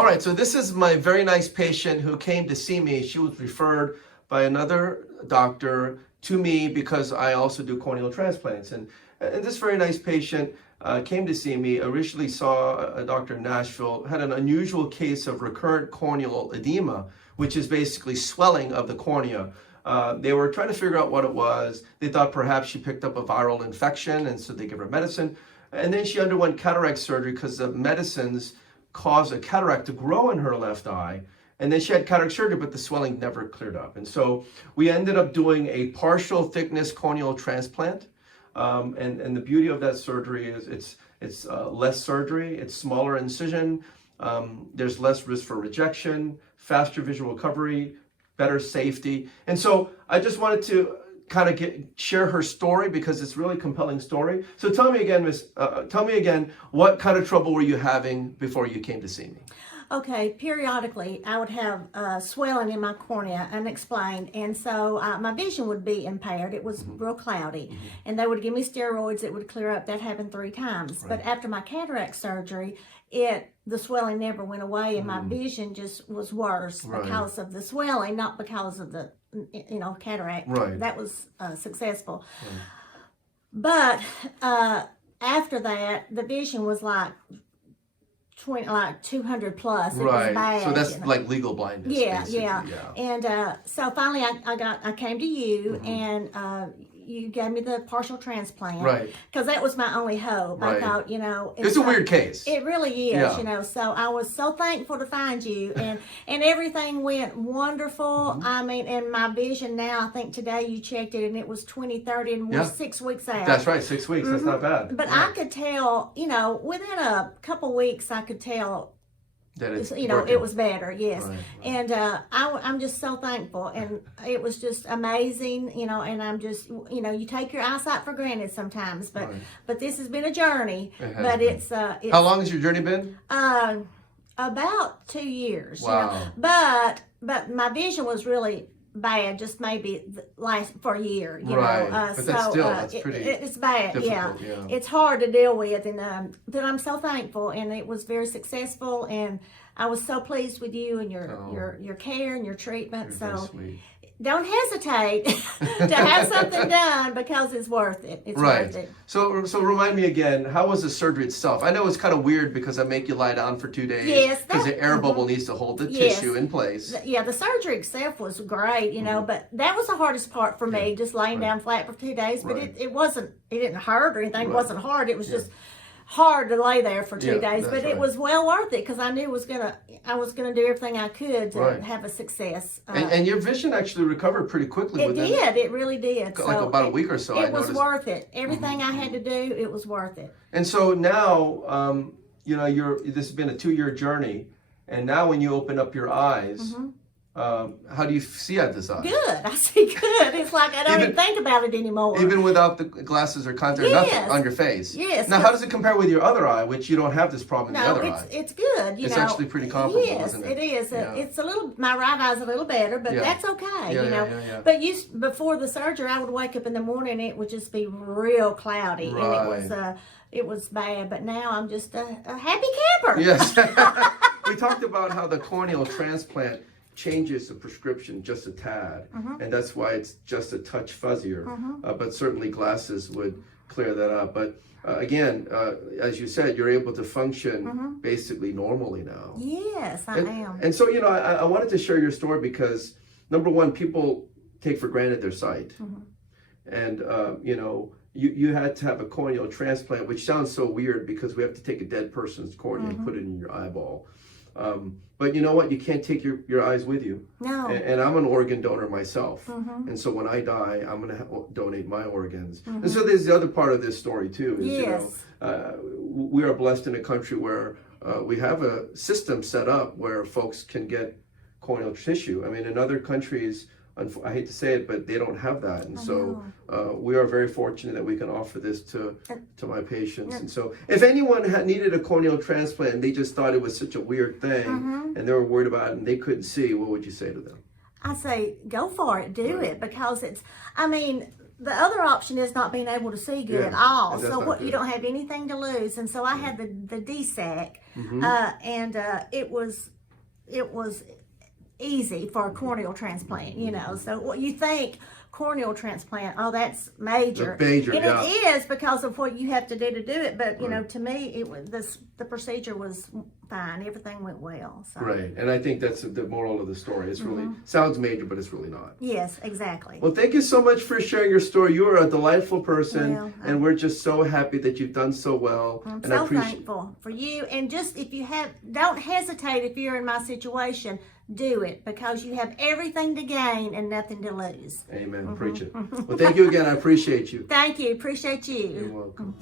All right, so this is my very nice patient who came to see me. She was referred by another doctor to me because I also do corneal transplants. And this very nice patient came to see me, originally saw a doctor in Nashville, had an unusual case of recurrent corneal edema, which is basically swelling of the cornea. They were trying to figure out what it was. They thought perhaps she picked up a viral infection, and so they gave her medicine. And then she underwent cataract surgery because the medicines caused a cataract to grow in her left eye. And then she had cataract surgery, but the swelling never cleared up. And so we ended up doing a partial thickness corneal transplant. And the beauty of that surgery is it's less surgery, it's smaller incision, there's less risk for rejection, faster visual recovery, better safety. And so I just wanted to kind of share her story because it's a really compelling story. So tell me again, what kind of trouble were you having before you came to see me? Okay, periodically I would have swelling in my cornea, unexplained, and so my vision would be impaired. It was real cloudy, and they would give me steroids. It would clear up. That happened 3 times. Right. But after my cataract surgery, the swelling never went away, and my vision just was worse because of the swelling, not because of the cataract. Right. That was successful. Right. But after that, the vision was like 200 plus. It was bad, so that's like legal blindness. Yeah. And so finally I came to you, and you gave me the partial transplant. Right. Because that was my only hope. Right. I thought, it's a weird case. It really is, so I was so thankful to find you, and everything went wonderful. I mean, and my vision now, I think today you checked it and it was 20/30, and we're 6 weeks out. That's right, 6 weeks. That's not bad. But I could tell, within a couple weeks, I could tell that it's it was better, yes. Right. And I'm just so thankful, and it was just amazing, and I'm just, you take your eyesight for granted sometimes, but this has been a journey. It's how long has your journey been? About 2 years. Wow. But my vision was really bad, just maybe last for a year, But that's pretty it's bad. Yeah, it's hard to deal with, and but I'm so thankful, and it was very successful, and I was so pleased with you and your care and your treatment. So don't hesitate to have something done, because it's worth it. It's worth it. So remind me again, how was the surgery itself? I know it's kind of weird because I make you lie down for 2 days. Yes. Because the air bubble needs to hold the tissue in place. The surgery itself was great, but that was the hardest part for me, just laying down flat for 2 days. But it didn't hurt or anything. It wasn't hard. It was just hard to lay there for 2 days, but it was well worth it, because I knew I was gonna do everything I could to have a success. And your vision actually recovered pretty quickly. It really did. Like about a week or so. It was worth it. Everything I had to do, it was worth it. And so now, this has been a 2-year journey, and now when you open up your eyes. How do you see out this eye? Good. I see good. It's like I don't even think about it anymore. Even without the glasses or contacts, nothing on your face. Yes. Now, how does it compare with your other eye, which you don't have this problem in the other eye? It's good. It's actually pretty comparable, isn't it? It is. It's a little. My right eye's a little better, but that's okay. Yeah. But before the surgery, I would wake up in the morning and it would just be real cloudy, and it was bad. But now I'm just a happy camper. Yes. We talked about how the corneal transplant changes the prescription just a tad, and that's why it's just a touch fuzzier, but certainly glasses would clear that up. But again, as you said, you're able to function basically normally now. Yes, I am. And so, I wanted to share your story because, number one, people take for granted their sight. And, you had to have a corneal transplant, which sounds so weird because we have to take a dead person's cornea and put it in your eyeball. But you know what? You can't take your eyes with you. No. And I'm an organ donor myself. And so when I die, I'm going to donate my organs. And so there's the other part of this story too. Is, we are blessed in a country where we have a system set up where folks can get corneal tissue. I mean, in other countries, I hate to say it, but they don't have that. And so we are very fortunate that we can offer this to my patients. And so if anyone needed a corneal transplant and they just thought it was such a weird thing and they were worried about it and they couldn't see, what would you say to them? I say, go for it, do it, because the other option is not being able to see good at Yeah, all. and that's So not what you good. don't have anything to lose. And so I had the DSAC, and it was easy for a corneal transplant. You know, so what you think corneal transplant? Oh, that's major. Major, and yeah. it is because of what you have to do it. But you know, to me, it was the procedure was fine. Everything went well. So. Right, and I think that's the moral of the story. It's really sounds major, but it's really not. Yes, exactly. Well, thank you so much for sharing your story. You are a delightful person, Well, and we're just so happy that you've done so well. I'm and so I appreciate. thankful for you. And just if you don't hesitate if you're in my situation, do it because you have everything to gain and nothing to lose. Amen. Preach it. Well, thank you again. I appreciate you. Thank you. Appreciate you. You're welcome.